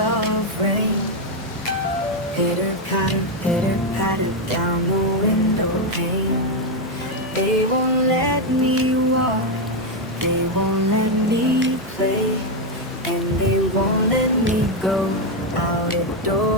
of rain. Pitter patter down the window pane. They won't let me walk, they won't let me play, and they won't let me go out the door.